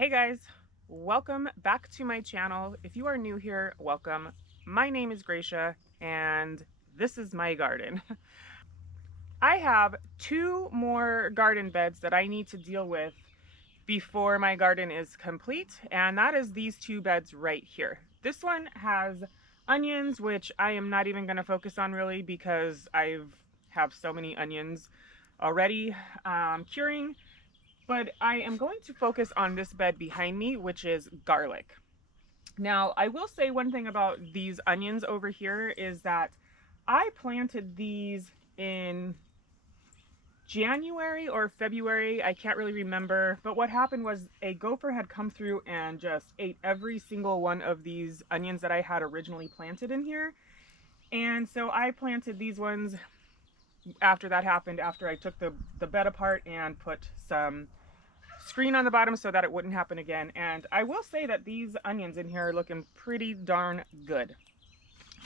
Hey guys, welcome back to my channel. If you are new here, welcome. My name is Gracia and this is my garden. I have two more garden beds that I need to deal with before my garden is complete, and that is these two beds right here. This one has onions, which I am not even going to focus on really because I have so many onions already curing. But I am going to focus on this bed behind me, which is garlic. Now, I will say one thing about these onions over here is that I planted these in January or February, I can't really remember, but what happened was a gopher had come through and just ate every single one of these onions that I had originally planted in here. And so I planted these ones after that happened, after I took the bed apart and put some screen on the bottom so that it wouldn't happen again. And I will say that these onions in here are looking pretty darn good.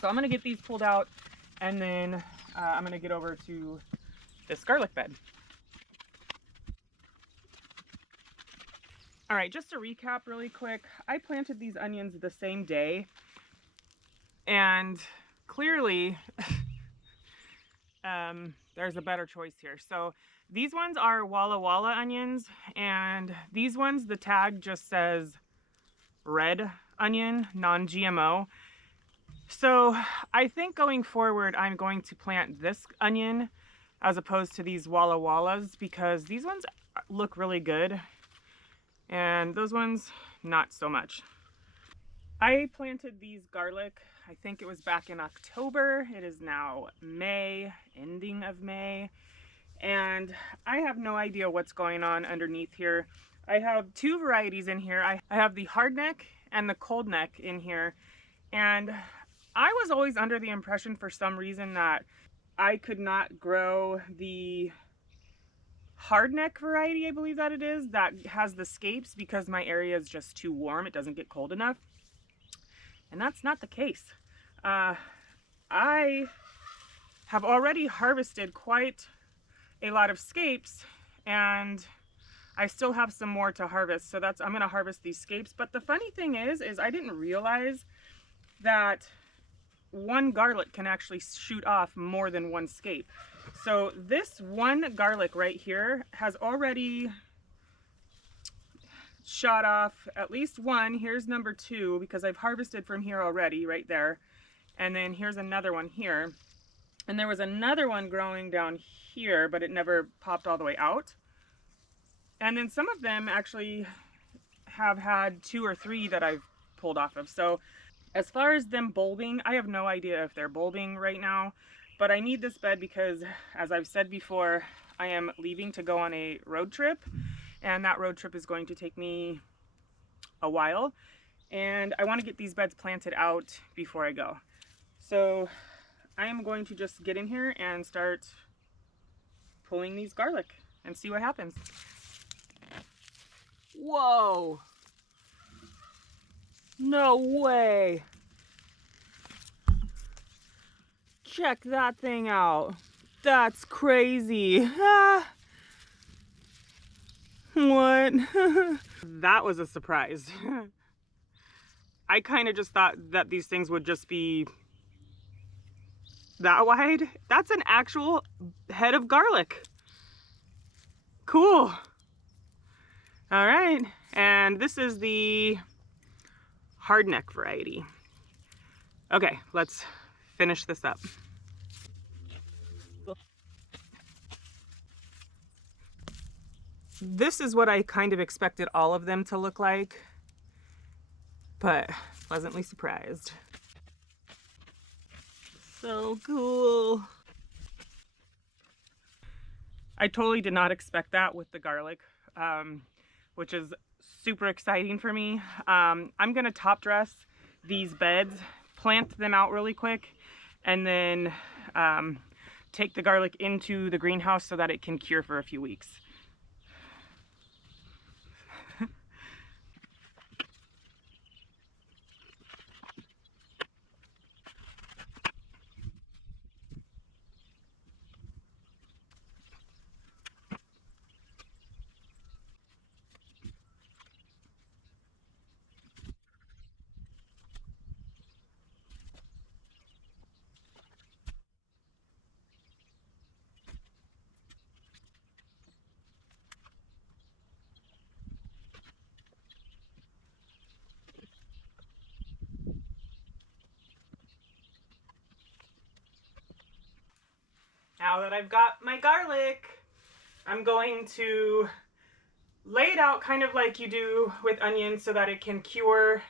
So I'm gonna get these pulled out, and then I'm gonna get over to this garlic bed. All right, just to recap really quick, I planted these onions the same day, and clearly there's a better choice here. So these ones are Walla Walla onions, and these ones, the tag just says red onion, non-GMO. So I think going forward, I'm going to plant this onion as opposed to these Walla Wallas because these ones look really good and those ones not so much. I planted these garlic, I think it was back in October. It is now May, ending of May, and I have no idea what's going on underneath here. I have two varieties in here. I have the hard neck and the cold neck in here, and I was always under the impression for some reason that I could not grow the hardneck variety, I believe that it is, that has the scapes because my area is just too warm. It doesn't get cold enough. And that's not the case. I have already harvested quite a lot of scapes, and I still have some more to harvest. So I'm gonna harvest these scapes. But the funny thing is I didn't realize that one garlic can actually shoot off more than one scape. So this one garlic right here has already shot off at least one. Here's number two because I've harvested from here already, right there. And then here's another one here. And there was another one growing down here, but it never popped all the way out. And then some of them actually have had two or three that I've pulled off of. So as far as them bulbing, I have no idea if they're bulbing right now, but I need this bed because, as I've said before, I am leaving to go on a road trip, and that road trip is going to take me a while, and I want to get these beds planted out before I go. So I am going to just get in here and start pulling these garlic and see what happens. Whoa! No way! Check that thing out. That's crazy. What? That was a surprise. I kind of just thought that these things would just be that wide. That's an actual head of garlic. Cool. All right, and this is the hardneck variety. Okay, let's finish this up. This is what I kind of expected all of them to look like, but pleasantly surprised. So cool. I totally did not expect that with the garlic, which is super exciting for me. I'm gonna top dress these beds, plant them out really quick, and then take the garlic into the greenhouse so that it can cure for a few weeks. now that I've got my garlic, I'm going to lay it out kind of like you do with onions so that it can cure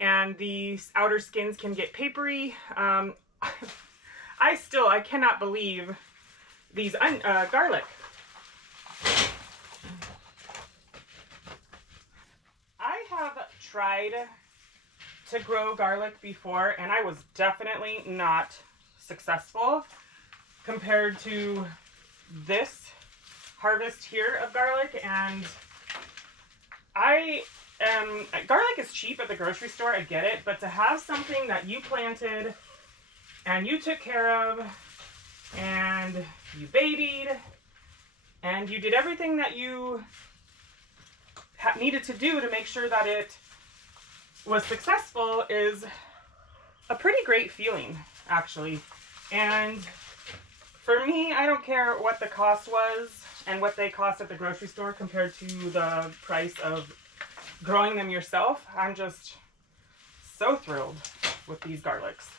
and the outer skins can get papery. I cannot believe these garlic. I have tried to grow garlic before and I was definitely not successful compared to this harvest here of garlic. And garlic is cheap at the grocery store, I get it, but to have something that you planted and you took care of and you babied and you did everything that you needed to do to make sure that it was successful is a pretty great feeling, actually. And for me, I don't care what the cost was and what they cost at the grocery store compared to the price of growing them yourself. I'm just so thrilled with these garlics.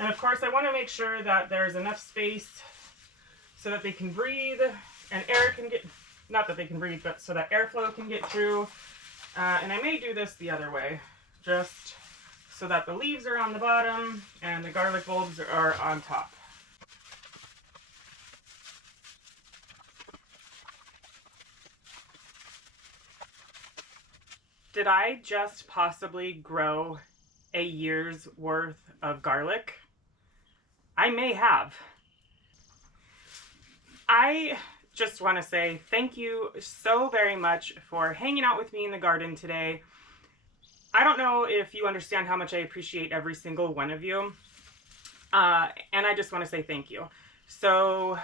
And of course, I want to make sure that there's enough space so that they can breathe and air can get, not that they can breathe, but so that airflow can get through. And I may do this the other way, just so that the leaves are on the bottom and the garlic bulbs are on top. Did I just possibly grow a year's worth of garlic? I may have. I just want to say thank you so very much for hanging out with me in the garden today. I don't know if you understand how much I appreciate every single one of you. And I just want to say thank you. So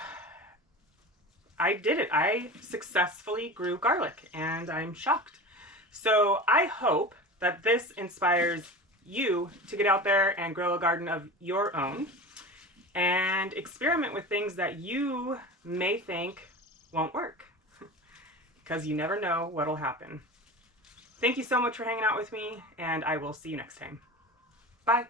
I did it. I successfully grew garlic and I'm shocked. So I hope that this inspires you to get out there and grow a garden of your own and experiment with things that you may think won't work, because you never know what'll happen. Thank you so much for hanging out with me, and I will see you next time. Bye.